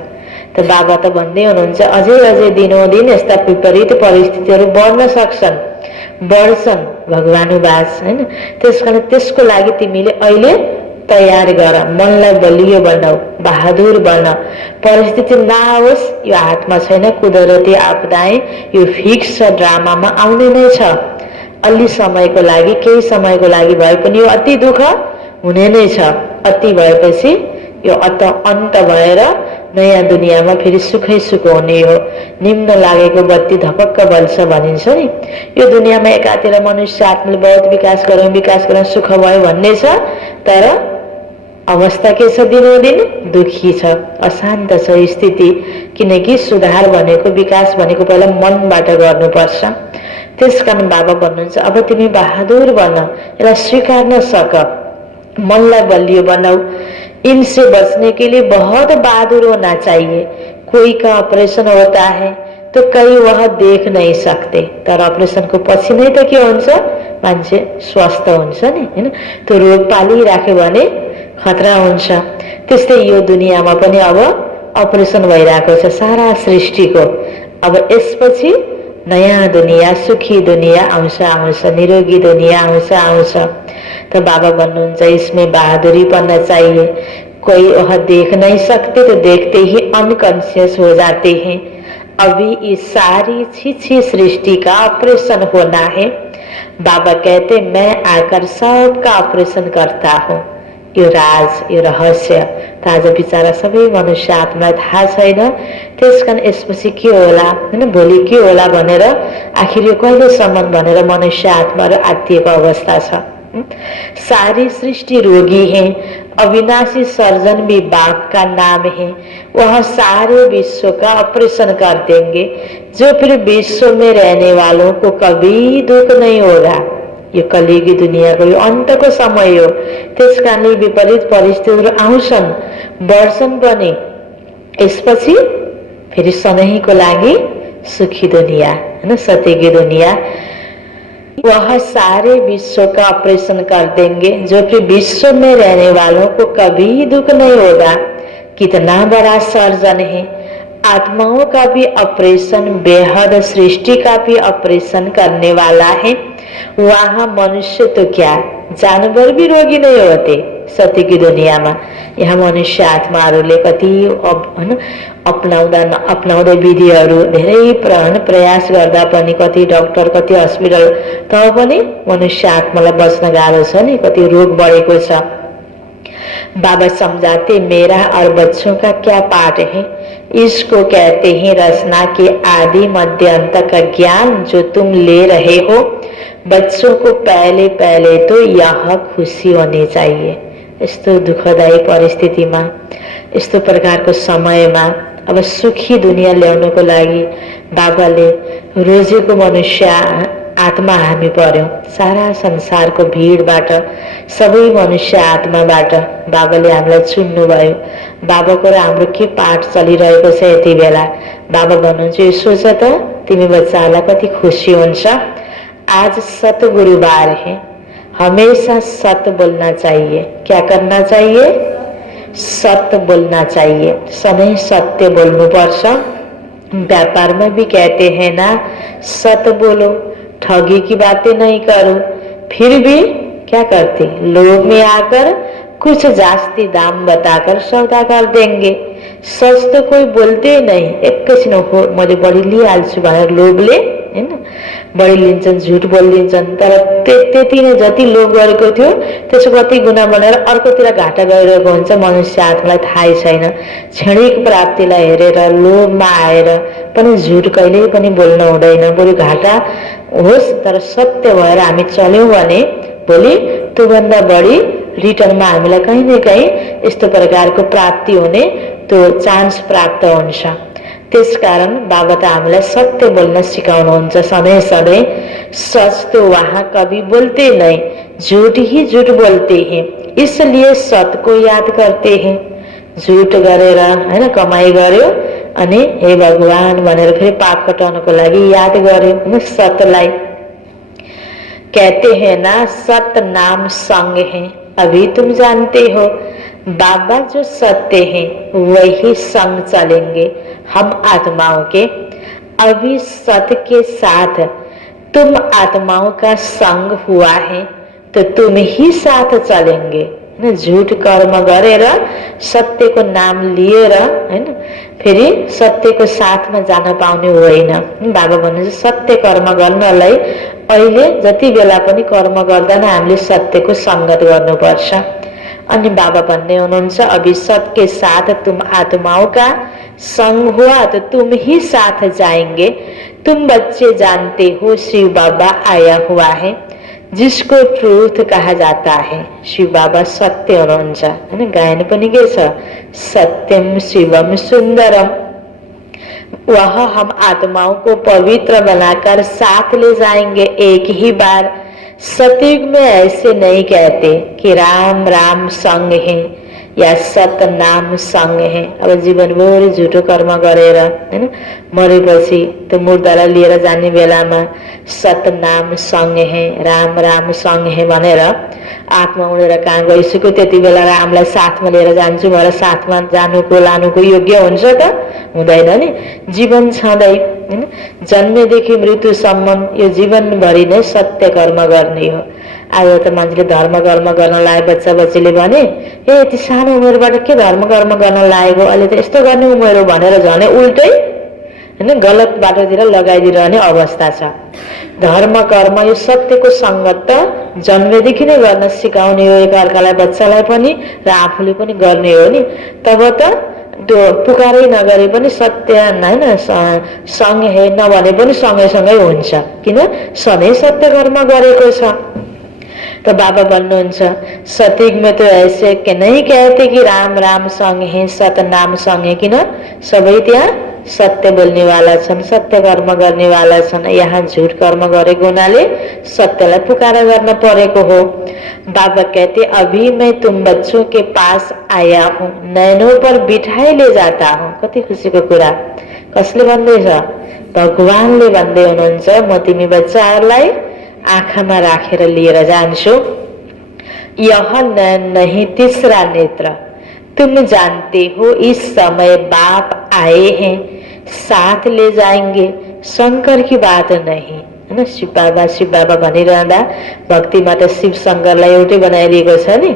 त बाबा त भन्दै हुनुहुन्छ अझै अझै दिनोदिन यस्ता विपरीत परिस्थितिहरू बढ्न सक्छन्, बढ्छन्, भगवानुवास, हैन। त्यसकारण त्यसको लागि तिमीले अहिले तयार गर, मनलाई बलियो बनाऊ, बहादुर बन। परिस्थिति नआओस्, यो हातमा छैन। कुदरती आपदाएं यो फिक्स ड्रामामा आउने नै छ। अलि समयको लागि, केही समयको लागि भए पनि यो अति दुःख हुने नै छ। अति भएपछि यो अन्त भएर नयाँ दुनियाँमा फेरि सुखै सुख हुने हो। निम्न लागेको बत्ती धपक्क बल्छ भनिन्छ नि। यो दुनियाँमा एकातिर मनुष्य आत्माले बहुत विकास गरौँ सुख भयो भन्ने छ, तर अवस्था के छ, दिनोदिन दुखी छ, अशान्त छ स्थिति। किनकि सुधार भनेको, विकास भनेको पहिला मनबाट गर्नुपर्छ। त्यसकारण बाबा भन्नुहुन्छ अब तिमी बहादुर बन, यसलाई स्वीकार्न सक, मनलाई बलियो बनाऊ। इनसे बचने के लिए बहुत बहादुर होना चाहिए। कोई का ऑपरेशन होता है तो कई वह देख नहीं सकते, तर ऑपरेशन को पछि नै त के हुन्छ, मान्छे स्वस्थ हुन्छ नि, हैन। त्यो रोग पालिराख्यो भने खतरा हुन्छ। त्यस्तै यो दुनियाँमा पनि अब अपरेसन भइरहेको छ सारा सृष्टिको। अब यसपछि नयाँ दुनियाँ, सुखी दुनियाँ आउँछ, निरोगी दुनियाँ आउँछ। तो बाबा भन्नुहुन्छ इसमें बहादुरी पन्ना चाहिए। कोई वह देख नहीं सकते तो देखते ही अनकॉन्शियस हो जाते हैं। अभी इस सारी छी सृष्टि का ऑपरेशन होना है। बाबा कहते मैं आकर सबका ऑपरेशन करता हूँ। यो राज, यो रहस्य त आज बिचारा सबै मनुष्य आत्मा थाहा छैन। त्यसकारण यसपछि के होला, हैन, भोलि के होला भनेर, आखिर यो कहिलेसम्म भनेर मनुष्य आत्माहरू आत्तिएको अवस्था छ। सारी सृष्टि रोगी है। अविनाशी सर्जन भी बाप का नाम है। वह सारे विश्व का ऑपरेशन कर देंगे, जो फिर विश्व में रहने वालों को कभी दुख नहीं होगा। यो कलियुगी दुनियाँको यो अन्तको समय हो। त्यसकारणले विपरीत परिस्थितिहरू आउँछन्, बढ्छन् पनि। यसपछि फेरि सधैँको लागि सुखी दुनियाँ, हैन, सत्यकी दुनियाँ। वह सारे विश्व का ऑपरेशन कर देंगे, जो कि विश्व में रहने वालों को कभी दुख नहीं होगा। कितना बड़ा सर्जन है। आत्माओं का भी ऑपरेशन, बेहद सृष्टि का भी ऑपरेशन करने वाला है। वहाँ मनुष्य तो क्या, जानवर भी रोगी नहीं होते। सत्यकी दुनियाँमा। यहाँ मनुष्य आत्माहरूले कति अपनाउँदै विधिहरू धेरै प्रयास गर्दा पनि, कति डक्टर, कति हस्पिटल, तब पनि मनुष्य आत्मालाई बच्न गाह्रो छ नि, कति रोग बढेको छ। बाबा समझाते मेरा और बच्चों का क्या पाठ है, इसको कहते हैं रचना के आदि मध्य अंत का ज्ञान जो तुम ले रहे हो। बच्चों को पहले पहले तो यह खुशी होनी चाहिए। यस्तो दुःखदायी परिस्थितिमा, यस्तो प्रकारको समयमा अब सुखी दुनियाँ ल्याउनको लागि बाबाले रोजेको मनुष्य आत्मा हामी पर्यौं। सारा संसारको भिडबाट, सबै मनुष्य आत्माबाट बाबाले हामीलाई चुन्नुभयो। बाबाको र हाम्रो के पाठ चलिरहेको छ यति बेला। बाबा भन्नुहुन्छ यो सोच त तिमी बच्चाहरूलाई कति खुसी हुन्छ। आज सतगुरुबार है, हमेशा सत बोलना चाहिए। क्या करना चाहिए? सत्य बोलना चाहिए। सधैँ सत्य बोल्नुपर्छ। व्यापार में भी कहते हैं ना, सत्य बोलो, ठगी की बातें नहीं करो। फिर भी क्या करते, लोभ में आकर कुछ जास्ती दाम बताकर सौदा कर देंगे। सच तो कोई बोलते नहीं, एकैछिन हो मैले बढी लिइहाल्छु भनेर लोभले हैन बढी लिन्छन्, झुट बोलिदिन्छन्। तर त्यति नै जति लोभ गरेको थियो त्यसको कति गुना बनेर अर्कोतिर घाटा गइरहेको हुन्छ। मनुष्य आत्मालाई थाहै छैन। क्षणिक प्राप्तिलाई हेरेर लोभमा आएर पनि झुट कहिल्यै पनि बोल्नु हुँदैन। बरु घाटा होस् तर सत्य भएर हामी चल्यौं भने भोलि त्योभन्दा बढी रिटर्नमा हामीलाई कहीँ न कहीँ यस्तो प्रकारको प्राप्ति हुने त्यो चान्स प्राप्त हुन्छ। त्यसकारण बाबा त हामीलाई सत्य बोल्न सिकाउनुहुन्छ सधैँ सधैँ। सच तो वहाँ कभी बोलते नहीं, झूठ ही झूठ बोलते हैं, इसलिए सत्य को याद करते हैं। झुट गरेर हैन कमाई गर्यो अनि हे भगवान भनेर फेरि पाप कटाउनको लागि याद गर्यो हैन सत्यलाई। कहते हैं ना सत्य नाम संग है, अभी तुम जानते हो। बाबा जो सत्य है वही संग चलेंगे हम आत्माओं के। अभी सत्य के साथ तुम आत्माओं का संग हुआ है तो तुम ही साथ चलेंगे। झूठ कर्म गरेर सत्यको नाम लिएर हैन फेरि सत्यको साथमा जान पाउने होइन। बाबा भन्नुहुन्छ सत्य कर्म गर्नलाई अहिले जति बेला पनि कर्म गर्दैन हामीले सत्यको संगत गर्नुपर्छ। अनि बाबा भन्ने हुनुहुन्छ अभी सत्य के साथ तुम आत्माओं का संग हुआ तो तुम ही साथ जाएंगे। तुम बच्चे जानते हो शिव बाबा आया हुआ है जिसको ट्रुथ कहा जाता है। शिव बाबा सत्य हुनुहुन्छ हैन गायन पनि के छ, सत्यम शिवम सुंदरम। वह हम आत्माओं को पवित्र बनाकर साथ ले जाएंगे एक ही बार। सतयुग में ऐसे नहीं कहते कि राम राम संग है या सत नाम संग है। अब जीवनभरि झुटो कर्म गरेर हैन मरेपछि त्यो मुर्दालाई लिएर जाने बेलामा सत नाम संग है, राम राम संग है भनेर आत्मा उडेर कहाँ गइसक्यो त्यति बेला रामलाई साथमा लिएर जान्छु भनेर साथमा जानुको लानुको योग्य हुन्छ त? हुँदैन नि। जीवन छँदै हैन जन्मेदेखि मृत्युसम्म यो जीवनभरि नै सत्य कर्म गर्ने हो। आज त मान्छेले धर्म कर्म गर्न लाए, बच्चा बच्चीले भने ए यति सानो उमेरबाट के धर्म कर्म गर्न लागेको, अहिले त यस्तो गर्ने उमेर हो भनेर झनै उल्टै हैन गलत बाटोतिर लगाइदिरहने अवस्था छ। धर्म कर्म यो सत्यको संगत त जन्मेदेखि नै गर्न सिकाउने हो एकअर्कालाई, बच्चालाई पनि र आफूले पनि गर्ने हो नि। तब त त्यो पुकारै नगरे पनि सत्य हैन सँग है नभने पनि सँगै हुन्छ, किन सधैँ सत्य कर्म गरेको छ। तो बाबा भन्नुहुन्छ सतयुग में तो ऐसे के नहीं कहते कि राम राम संग है सत नाम संग है, किन सबै त्यहाँ सत्य बोल्ने वाला छन्, सत्य कर्म गर्ने वाला छन्। यहाँ झूठ कर्म गरेको हुनाले सत्यलाई पुकारा गर्न परेको हो। बाबा कहते अभी मैं तुम बच्चों के पास आया हूँ, नैनों पर बिठाई ले जाता हूँ। कति खुसीको कुरा। कसले भन्दैछ? भगवानले भन्दै हुनुहुन्छ म तिमी बच्चाहरूलाई आँखामा राखेर लिएर जान्छु। यह नैन नहीं तीसरा नेत्र, तुम जानते हो इस समय बाप आए हैं, साथ ले जाएंगे। शंकर की बात नहीं, हैन। शिव बाबा भनिरहँदा भक्तिमा त शिव शङ्करलाई एउटै बनाइदिएको छ नि।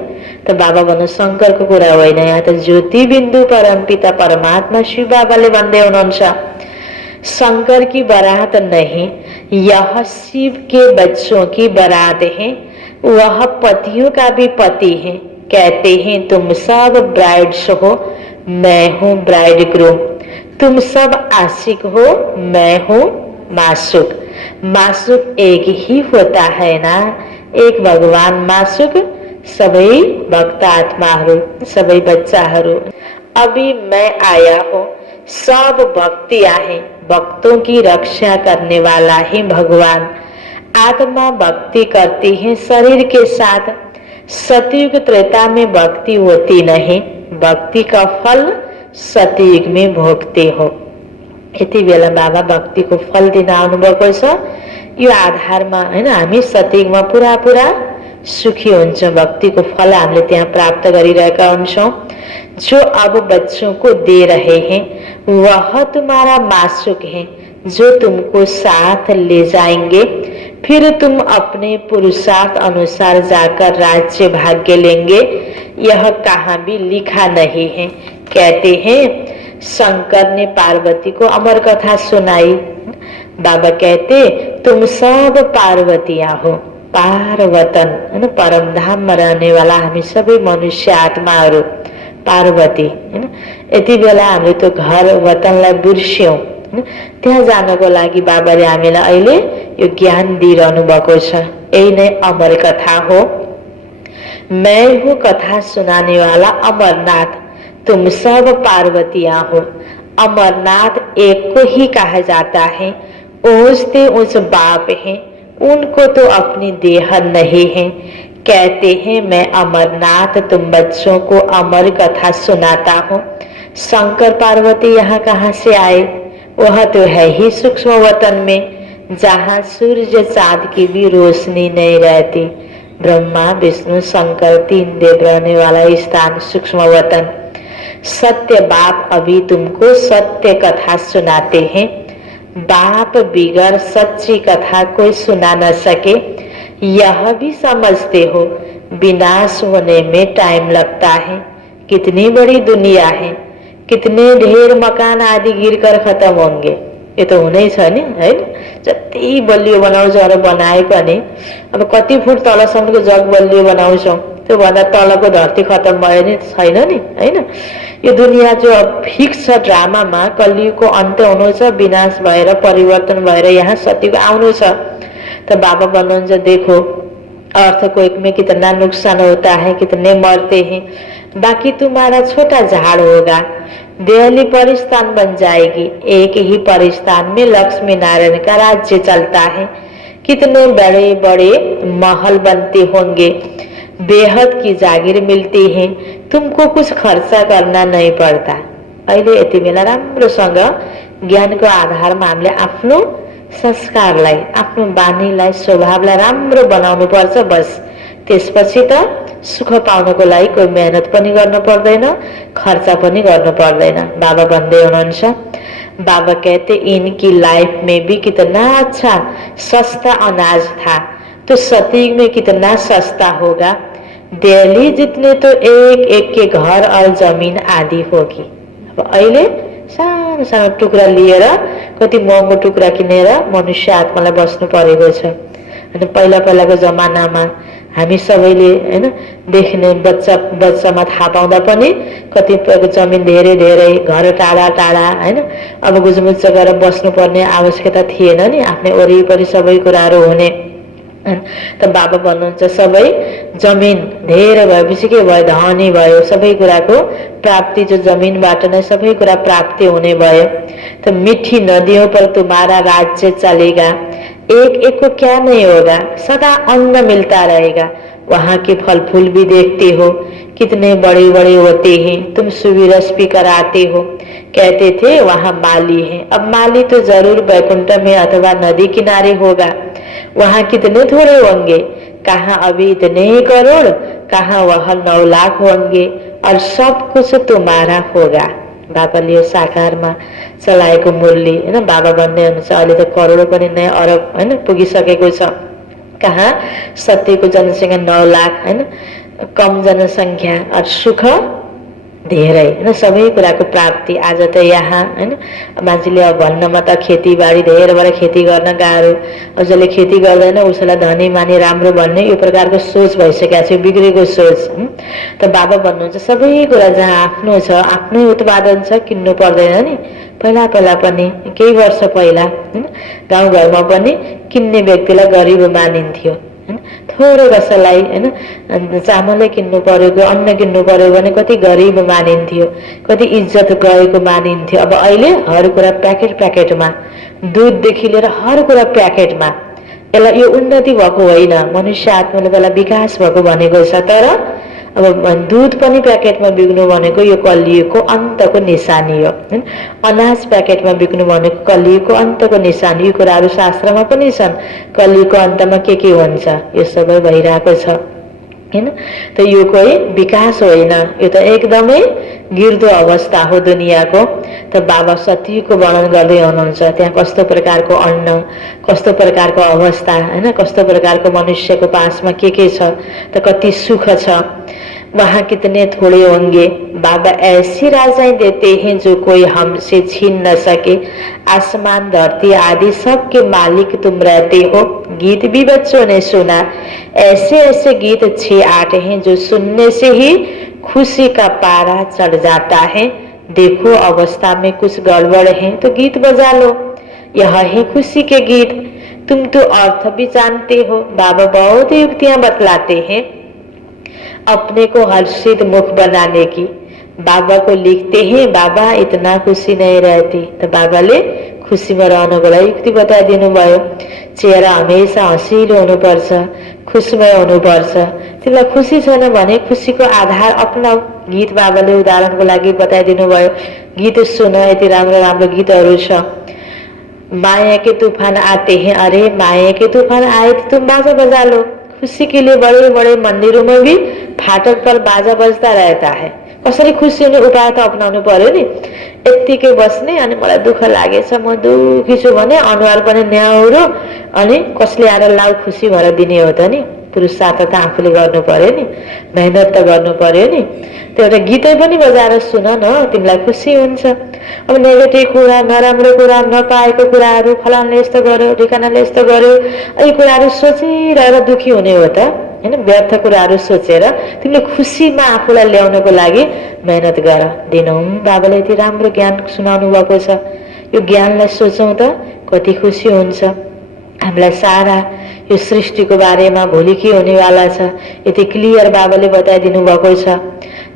त बाबा भन्नु शङ्करको कुरा होइन, यहाँ त ज्योति बिन्दु परमपिता परमात्मा शिव बाबाले भन्दै हुनुहुन्छ, शंकर की बारात नहीं, यह शिव के बच्चों की बारात है, वह पतियों का भी पति है। कहते हैं तुम सब ब्राइड्स हो, मैं हूँ ब्राइड ग्रूम। तुम सब आशिक हो, मैं हूँ मासूक। मासूक एक ही होता है ना, एक भगवान मासूक, सबै भक्त आत्माहरू, सबै बच्चाहरू। अभी मैं आया हूँ, सब भक्तियाँ हैं, भक्तों की रक्षा करने वाला है भगवान। आत्मा भक्ति करती है शरीर के साथ। सतयुग त्रेता में भक्ति होती नहीं, भक्ति का फल सतयुग में भोगते हो। यति बेला बाबा भक्तिको फल दिन आउनुभएको छ। यो आधारमा हैन हामी सतयुगमा पुरा पुरा सुखी हुन्छौँ, भक्तिको फल हामीले त्यहाँ प्राप्त गरिरहेका हुन्छौँ। जो अब बच्चों को दे रहे हैं वह तुम्हारा मासूक है, जो तुमको साथ ले जाएंगे, फिर तुम अपने पुरुषार्थ अनुसार जाकर राज्य भाग्य लेंगे। यह कहाँ भी लिखा नहीं है। कहते हैं शंकर ने पार्वती को अमर कथा सुनाई। बाबा कहते तुम सब पार्वतियाँ हो, पार्वतन है, परम धाम में रहने वाला हामी सबै मनुष्य आत्माहरू पार्वती हैन। यति बेला हामीले त्यो घर वतनलाई बिर्स्यौं, त्यहाँ जानको लागि बाबाले हामीलाई अहिले यो ज्ञान दिइरहनु भएको छ। यही नै अमर कथा हो। मैं हूँ कथा सुनाने वाला अमरनाथ, तुम सब पार्वतियाँ हो। अमरनाथ एक को ही कहा जाता है, ऊंचते ऊंच बाप हैं, उनको तो अपनी देह नहीं है। कहते हैं मैं अमरनाथ तुम बच्चों को अमर कथा सुनाता हूँ। शंकर पार्वती यहाँ कहाँ से आए? वह तो है ही सूक्ष्म वतन में, जहाँ सूर्य चांद की भी रोशनी नहीं रहती। ब्रह्मा विष्णु शंकर तीन देव रहने वाला स्थान सूक्ष्म वतन। सत्य बाप अभी तुमको सत्य कथा सुनाते हैं। बाप बिगड़ सच्ची कथा कोई सुना न सके, यह भी समझते हो। विनाश होने में टाइम लगता है। कितनी बड़ी दुनिया है, कितने ढेर मकान आदि गिरकर खत्म होंगे। ये तो हुनै छ नि हैन। जति बलियो बनाउँछ अरू बनाए पनि अब कति फुट तलसम्मको जग बलियो बनाउँछौँ, त्यो भन्दा तलको धरती खत्म भयो नि छैन नि हैन। यो दुनिया जो फिक्स छ ड्रामामा, कलियुगको अन्त हुनु छ, विनाश भएर परिवर्तन भएर यहाँ सत्यको आउनु छ। तो बाबा भन्नुहुन्छ देखो अर्थक्वेक में कितना नुकसान होता है, कितने मरते हैं, बाकी तुम्हारा छोटा झाड़ होगा, दिल्ली परिस्थान बन जाएगी। एक ही परिस्थान में लक्ष्मी नारायण का राज्य चलता है। कितने बड़े बड़े महल बनते होंगे, बेहद की जागीर मिलती है, तुमको कुछ खर्चा करना नहीं पड़ता। अहिले यति बेला राम्रोसँग ज्ञानको आधारमा हामीले आफ्नो संस्कारलाई, आफ्नो बानीलाई, स्वभावलाई राम्रो बनाउनु पर्छ। बस त्यसपछि त सुख पाउनको लागि कोही मेहनत पनि गर्नु पर्दैन, खर्चा पनि गर्नु पर्दैन। बाबा भन्दै हुनुहुन्छ, बाबा कहते इनकी लाइफ में भी कितना अच्छा सस्ता अनाज था, तो सतयुग में कितना सस्ता होगा। दिल्ली जितने तो एक एक के घर और जमीन आदि होगी। अब अहिले सानो सानो टुक्रा लिएर कति महँगो टुक्रा किनेर मनुष्य आत्मालाई बस्नु परेको छ। अनि पहिला पहिलाको जमानामा हामी सबैले हैन देख्ने बच्चामा थाहा पाउँदा पनि कतिपयको जमिन धेरै धेरै, घर टाढा टाढा हैन। अब गुजमुच्च गरेर बस्नुपर्ने आवश्यकता थिएन नि, आफ्नै वरिपरि सबै कुराहरू हुने। त बाबा भन्नुहुन्छ सबै जमिन धेरै भएपछि के भयो, धनी भयो, सबै कुराको प्राप्ति जो जमीनबाट नै सबै कुरा प्राप्ति हुने भयो। तो मीठी नदियों पर तुम्हारा राज्य चलेगा, एक एक को क्या नहीं होगा, सदा अन्न मिलता रहेगा। वहाँ के फल फूल भी देखते हो, कितने बड़े बड़े होते हैं, तुम सुविरस भी कराते हो। कहते थे वहाँ माली है, अब माली तो जरूर बैकुंठ में अथवा नदी किनारे होगा। वहाँ कितने थोड़े होंगे, कहाँ अभी इतने करोड़, कहाँ वह 9 लाख होंगे, और सब कुछ तुम्हारा होगा। बाबाले यो साकारमा चलाएको मुरली होइन, बाबा भन्ने अनुसार अहिले त करोड पनि नै अरब होइन पुगिसकेको छ। कहाँ सत्यको जनसङ्ख्या 9 लाख होइन, कम जनसङ्ख्या और सुख धेरै होइन, सबै कुराको प्राप्ति। आज त यहाँ होइन मान्छेले अब भन्नमा त खेतीबारी धेरै भएर खेती गर्न गाह्रो, जसले खेती गर्दैन उसलाई धनी माने राम्रो भन्ने यो प्रकारको सोच भइसकेको छ, बिग्रेको सोच। त बाबा भन्नुहुन्छ सबै कुरा जहाँ आफ्नो छ, आफ्नै उत्पादन छ, किन्नु पर्दैन नि। पहिला पहिला पनि केही वर्ष पहिला होइन गाउँघरमा पनि किन्ने व्यक्तिलाई गरिब मानिन्थ्यो। थोरै कसैलाई होइन चामलै किन्नु परेको, अन्न किन्नु पर्यो भने कति गरिब मानिन्थ्यो, कति इज्जत गएको मानिन्थ्यो। अब अहिले हर कुरा प्याकेटमा, दुधदेखि लिएर हर कुरा प्याकेटमा। यसलाई यो उन्नति भएको होइन, मनुष्य आत्माले त्यसलाई विकास भएको भनेको छ। तर अब दूध पनि प्याकेटमा बिक्नु भनेको यो कलियुगको अन्तको निशानी हो। अनाज प्याकेटमा बिक्नु भनेको कलियुगको अन्तको निशानी। यो कुराहरू शास्त्रमा पनि छन्, कलियुगको अन्तमा के हुन्छ यो सबै भइरहेको छ हैन। त यो कोही विकास होइन, यो त एकदमै गिर्दो अवस्था हो दुनियाँको। त बाबा सत्यको वर्णन गर्दै हुनुहुन्छ, त्यहाँ कस्तो प्रकारको अन्न, कस्तो प्रकारको अवस्था हैन, कस्तो प्रकारको मनुष्यको पासमा के छ, त कति सुख छ। वहाँ कितने थोड़े होंगे, बाबा ऐसी राजाएं देते हैं जो कोई हमसे छीन न सके। आसमान धरती आदि सब के मालिक तुम रहते हो। गीत भी बच्चों ने सुना, ऐसे ऐसे गीत 6-8 हैं जो सुनने से ही खुशी का पारा चढ़ जाता है। देखो अवस्था में कुछ गड़बड़ है तो गीत बजा लो, यह है खुशी के गीत। तुम तो अर्थ भी जानते हो। बाबा बहुत युक्तियां बतलाते हैं अपने को हर्षित मुख बनाने की। बाबा को लिखते हैं, बाबा इतना खुशी नहीं रहती। तो बाबाले खुसीमा रहनको लागि युक्ति बताइदिनु भयो। चेहरा हमेशा हँसिलो हुनुपर्छ, खुशमय हुनुपर्छ। तिमीलाई खुसी छैन भने खुसीको आधार अपनाऊ। गीत बाबाले उदाहरणको लागि बताइदिनु भयो। गीत सुन, यति राम्रो राम्रो गीतहरू छ। माया के तूफान आते हैं, अरे माया के तूफान आए तो तुम बाजा बजा लो। खुशी के लिए बड़े बड़े मंदिरों में भी फाटक पर बाजा बजता रहता है। कसरी खुसी हुने उपाय त अपनाउनु पर्यो नि। यत्तिकै बस्ने अनि मलाई दुःख लागेछ, म दुखी छु भने अनुहार पनि न्याउरो अनि कसले आएर लाउ खुसी भएर दिने हो त नि। पुरुषार्थ त आफूले गर्नु पर्यो नि, मेहनत त गर्नु पर्यो नि। त्यो एउटा गीतै पनि बजाएर सुन न, तिमीलाई खुसी हुन्छ। अब नेगेटिभ कुरा, नराम्रो कुरा, नपाएको कुराहरू, फलानले यस्तो गर्यो, ठिकानाले यस्तो गर्यो, यी कुराहरू सोचिरहेर दुखी हुने हो त हैन। व्यर्थ कुराहरू सोचेर तिमीले खुसीमा आफूलाई ल्याउनको लागि मेहनत गर। दिनौँ बाबाले यति राम्रो ज्ञान सुनाउनु भएको छ, यो ज्ञानलाई सोचौँ त कति खुसी हुन्छ। हामीलाई सारा यो सृष्टिको बारेमा भोलि के हुनेवाला छ यति क्लियर बाबाले बताइदिनु भएको छ।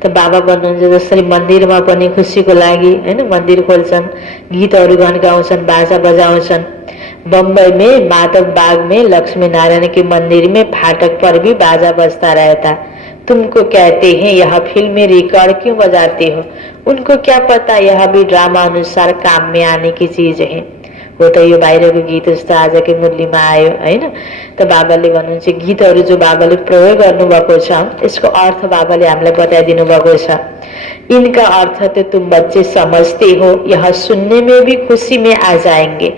त बाबा भन्नुहुन्छ जसरी मन्दिरमा पनि खुसीको लागि हैन मन्दिर खोल्छन्, गीतहरू गाउँछन्, बाजा बजाउँछन्। बम्बई में माधव बाग में लक्ष्मी नारायण के मंदिर में फाटक पर भी बाजा बजता रहता। तुमको कहते हैं यह फिल्मी रिकॉर्ड क्यों बजाते हो, उनको क्या पता यह भी ड्रामा अनुसार काम में आने की चीज है। हो त यो बाहिरको गीत जस्तो आजकै मुरलीमा आयो हैन। त बाबाले भन्नुहुन्छ गीतहरू जो बाबाले प्रयोग गर्नुभएको छ यसको अर्थ बाबाले हामीलाई बताइदिनु भएको छ। इनका अर्थ तो तुम बच्चे समझते हो, यह सुनने में भी खुशी में आ जाएंगे,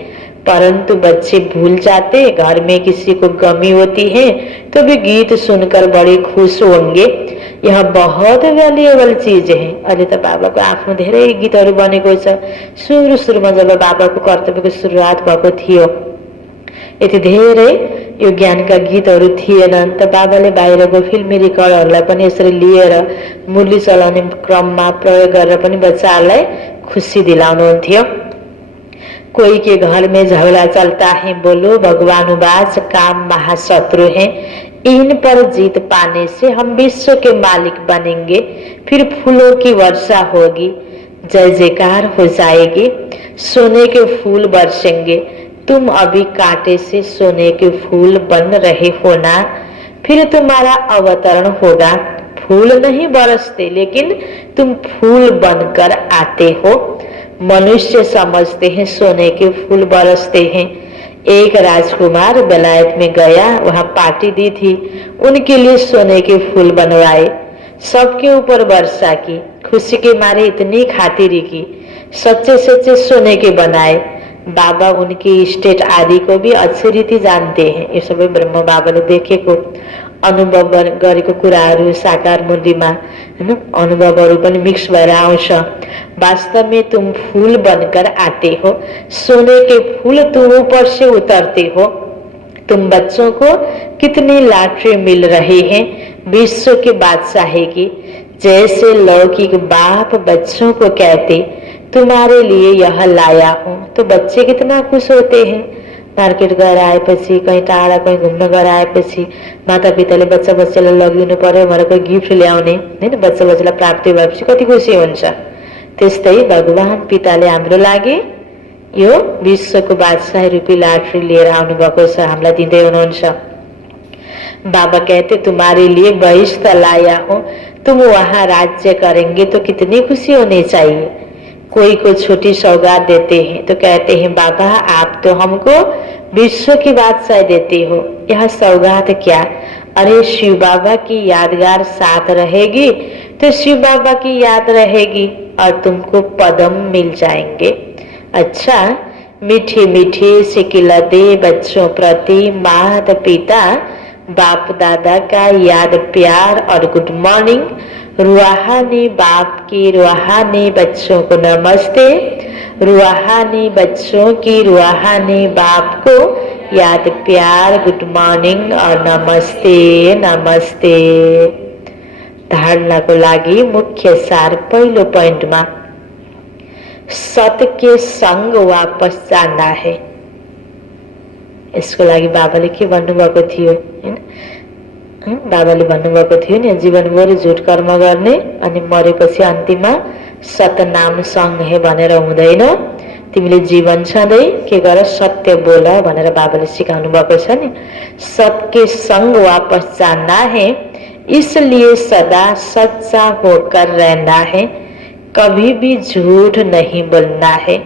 परंतु बच्चे भूल जाते। घर में किसी को गमी होती है तो भी गीत सुनकर बड़े खुश होंगे। यह बहुत भ्यालुएबल चीज है। अहिले त बाबाको आफ्नो धेरै गीतहरू बनेको छ। सुरुमा जब बाबाको कर्तव्यको सुरुवात भएको थियो यति धेरै यो ज्ञानका गीतहरू थिएनन्। त बाबाले बाहिरको फिल्मी रेकर्डहरूलाई पनि यसरी लिएर मुरली चलाउने क्रममा प्रयोग गरेर पनि बच्चाहरूलाई खुसी दिलाउनुहुन्थ्यो। कोई के घर में झगड़ा चलता है, बोलो भगवानुवाच काम महाशत्रु है। इन पर जीत पाने से हम विश्व के मालिक बनेंगे, फिर फूलों की वर्षा होगी, जय जयकार हो जाएगी, सोने के फूल बरसेंगे। तुम अभी कांटे से सोने के फूल बन रहे हो ना, फिर तुम्हारा अवतरण होगा। फूल नहीं बरसते लेकिन तुम फूल बनकर आते हो। मनुष्य समझते हैं सोने के फूल बरसते हैं। एक राजकुमार बेलायत में गया, वहां पार्टी दी थी, उनके लिए सोने के फूल बनवाए, सबके ऊपर वर्षा की, खुशी के मारे इतनी खातिरी की, सच्चे सच्चे सोने के बनाए। बाबा उनकी स्टेट आदि को भी अच्छी रीति जानते हैं। ये सबै ब्रह्म बाबाले देखेको अनुभव गरेको कुराहरू साकार मूर्तिमा हैन अनुभवहरू पनि मिक्स भएर आउँछ। वास्तव में तुम फूल बनकर आते हो, सोने के फूल तुम ऊपर से उतरते हो। तुम बच्चों को कितनी लॉटरी मिल रही है विश्व के बादशाही की। जैसे लौकिक बाप बच्चों को कहते तुम्हारे लिए यह लाया हूँ, तो बच्चे कितना खुश होते हैं। मार्केट गएर आएपछि, कहीँ टाढा कहीँ घुम्न गएर आएपछि मातापिताले बच्चा बच्चालाई लगिनु पर्यो भनेर कोही गिफ्ट ल्याउने हैन, बच्चा बच्चालाई प्राप्ति भएपछि कति खुसी हुन्छ। त्यस्तै भगवान पिताले हाम्रो लागि यो विश्वको बादशाह रूपी लाटरी लिएर आउनु भएको छ, हामीलाई दिँदै हुनुहुन्छ। बाबा कहते तुम्हारे लिए बहिष्ठ लाया हो, तुम वहाँ राज्य करेंगे तो कितनी खुशी होनी चाहिए। कोई को छोटी सौगात देते हैं तो कहते हैं बाबा आप तो हमको विश्व की बादशाह देते हो, यह सौगात क्या। अरे शिव बाबा की यादगार साथ रहेगी तो शिव बाबा की याद रहेगी और तुमको पदम मिल जाएंगे। अच्छा, मीठी मीठी सिकिलते बच्चों प्रति माता पिता बाप दादा का याद प्यार और गुड मॉर्निंग। रूहानी बाप की रूहानी बच्चों को नमस्ते, रूहानी बच्चों की रूहानी बाप को याद प्यार गुड मॉर्निंग और नमस्ते नमस्ते। धारणाको लागि मुख्य सार पहिलो पोइन्टमा सत्य के संग वापस जाना है। यसको लागि बाबाले के भन्नुभएको थियो हैन, बाबाले भन्नुभएको थियो नि जीवनभरि झुट कर्म गर्ने अनि मरेपछि अन्तिममा सतनाम संग है भनेर हुँदैन। तिमीले जीवन छँदै के गर सत्य बोल भनेर बाबाले सिकाउनु भएको छ नि। सत्य के संग वापस जाना है, इसलिए सदा सच्चा होकर रहना है। कभी भी झूठ नहीं बोलना है,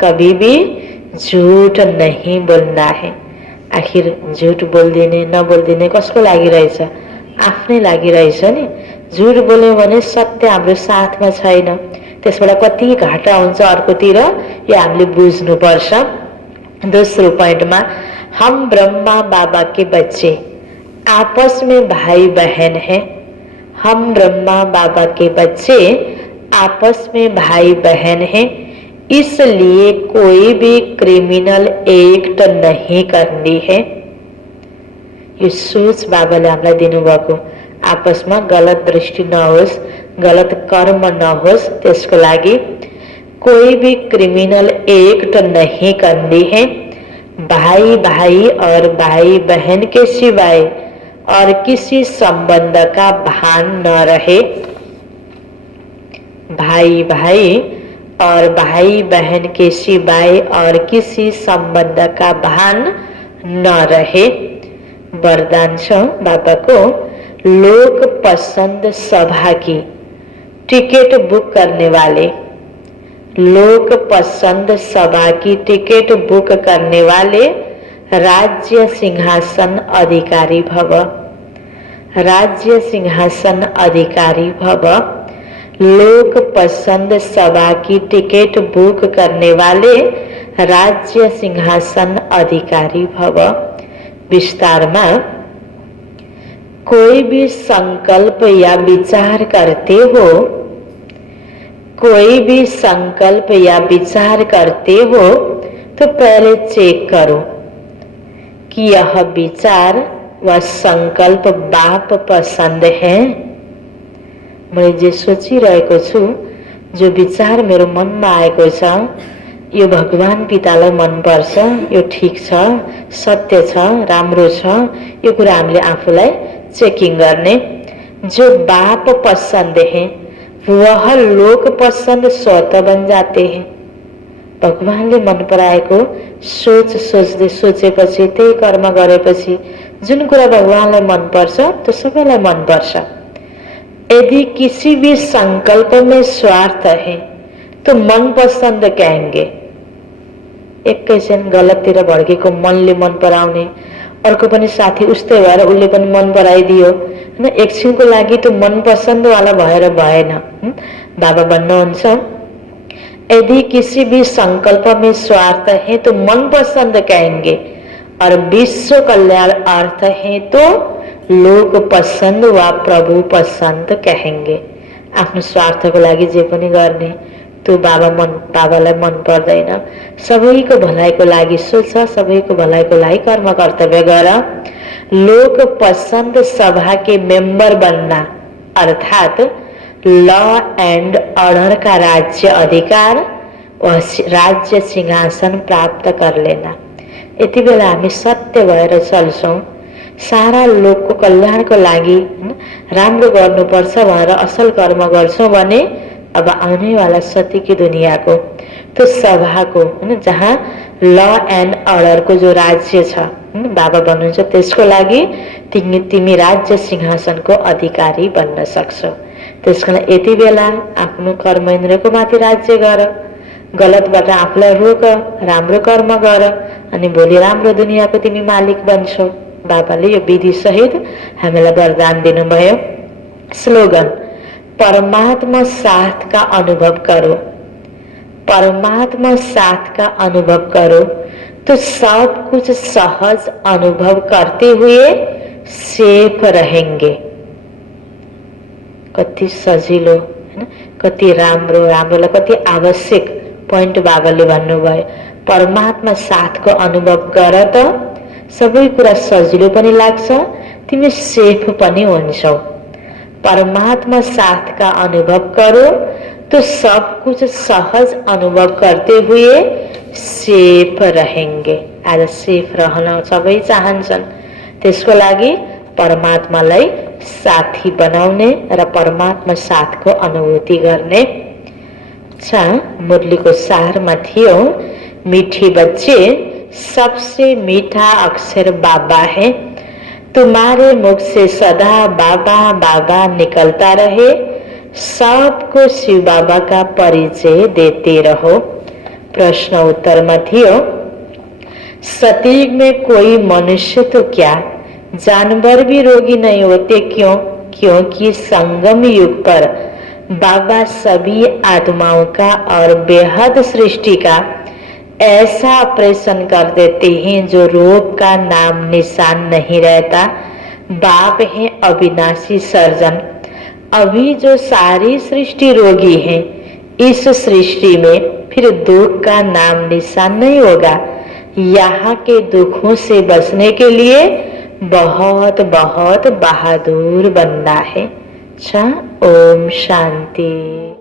कभी भी झूठ नहीं बोलना है। आखिर झूठ बोल्दिने नबोल्दिने कसको लागि रहेछ, आफ्नै लागि रहेछ नि। झूठ बोल्यो भने सत्य हाम्रो साथमा छैन, त्यसबाट कति घाटा हुन्छ अर्कोतिर, यो हामीले बुझ्नुपर्छ। दोस्रो पोइन्टमा हम ब्रह्मा बाबा के बच्चे आपस में भाई बहन हैं। हम ब्रह्मा बाबा के बच्चे आपस में भाई बहन हैं, इसलिए कोई भी क्रिमिनल एक्ट नहीं करनी है। यो सोच बाबाले हामीलाई दिनुभएको, आपसमा गलत दृष्टि नहोस्, गलत कर्म नहोस्, त्यसको लागि कोई भी क्रिमिनल एक्ट नहीं करनी है। भाई भाई और भाई बहन के सिवाय और किसी संबंध का भान न रहे। भाई भाई और भाई बहन के सिवाय और किसी संबंध का भान न रहे। वरदान छ बाबा को, लोक पसंद सभा की टिकट बुक करने वाले, लोक पसंद सभा की टिकट बुक करने वाले राज्य सिंहासन अधिकारी भव, राज्य सिंहासन अधिकारी भव। लोक पसंद सभा की टिकट बुक करने वाले राज्य सिंहासन अधिकारी भव। विस्तारमा कोई भी संकल्प या विचार करते हो, कोई भी संकल्प या विचार करते हो तो पहले चेक करो कि यह विचार व संकल्प बाप पसंद है। मैले जे सोचिरहेको छु, जो विचार मेरो मनमा आएको छ, यो भगवान पितालाई मनपर्छ, यो ठिक छ, सत्य छ, राम्रो छ, यो कुरा हामीले आफूलाई चेकिङ गर्ने। जो बाप पसंद है वह लोक पसंद स्वतः बन जाते हैं। भगवानले मन पराएको सोच सोच्दै सोचेपछि, त्यही कर्म गरेपछि जुन कुरा भगवानलाई मनपर्छ त्यो सबैलाई मनपर्छ। यदि किसी भी संकल्प में स्वार्थ है तो मन पसंद कहेंगे। एकैछिन गलततिर भड्केको मनले मन पराउने, अर्को पनि साथी उस्तै भएर उसले पनि मन पराइदियो हैन, एकछिनको लागि त्यो मन पसन्दवाला भएर भएन। बाबा भन्नुहुन्छ, यदि किसी भी संकल्प में स्वार्थ है तो मन पसंद कहेंगे और विश्व कल्याण अर्थ है तो लोक पसंद वा प्रभु पसंद कहेंगे। आफ्नो स्वार्थको लागि जे पनि गर्ने त्यो बाबालाई मन पर्दैन। सबैको भलाइको लागि सोच, सबैको भलाइको लागि कर्म कर्तव्य गर। लोक पसंद सभा के मेंबर बनना अर्थात लॉ एंड ऑर्डर का राज्य अधिकार व राज्य सिंहासन प्राप्त कर लेना। यति बेला हामी सत्य भएर चल्छौं, सारा लोकको कल्याणको लागि राम्रो गर्नुपर्छ भनेर असल कर्म गर्छौं भने अब आउनेवाला सतीकी दुनियाँको त्यो सभाको जहाँ ल एन्ड अर्डरको जो राज्य छ बाबा भन्नुहुन्छ, त्यसको लागि तिमी राज्य सिंहासनको अधिकारी बन्न सक्छौ। त्यसको लागि यति बेला आफ्नो कर्मेन्द्रको माथि राज्य गर, गलतबाट आफूलाई रोक, राम्रो कर्म गर, अनि भोलि राम्रो दुनियाँको तिमी मालिक बन्छौ। बाबाले यो विधि सहित हामीलाई वरदान दिनुभयो। स्लोगन, परमात्मा साथ का अनुभव करो। परमात्मा साथ का अनुभव करो तो सब कुछ सहज अनुभव करते हुए सेफ रहेंगे। कति सजिलो हैन, कति राम्रो, राम्रोलाई कति आवश्यक पोइन्ट बाबाले भन्नुभयो। परमात्मा साथको अनुभव गर त सबै कुरा सजिलो पनि लाग्छ, तिमी सेफ पनि हुन्छौ। परमात्मा साथ का अनुभव करो तो सब कुछ सहज अनुभव करते हुए सेफ रहेंगे। आज सेफ रहन सबै चाहन्छन्, त्यसको लागि परमात्मालाई साथी बनाउने र परमात्मा साथको अनुभूति गर्ने। मुरलीको सारमा थियो, मीठी बच्चे सबसे मीठा अक्षर बाबा है, तुम्हारे मुख से सदा बाबा बाबा निकलता रहे, सबको शिव बाबा का परिचय देते रहो। प्रश्न उत्तर में थियो, सतयुग में कोई मनुष्य तो क्या जानवर भी रोगी नहीं होते, क्यों? क्योंकि संगम युग पर बाबा सभी आत्माओं का और बेहद सृष्टि का ऐसा ऑपरेशन कर देते हैं जो रोग का नाम निशान नहीं रहता। बाप है अविनाशी सर्जन। अभी जो सारी सृष्टि रोगी है, इस सृष्टि में फिर दुख का नाम निशान नहीं होगा। यहाँ के दुखों से बचने के लिए बहुत बहुत बहादुर बनना है। ओम शांति।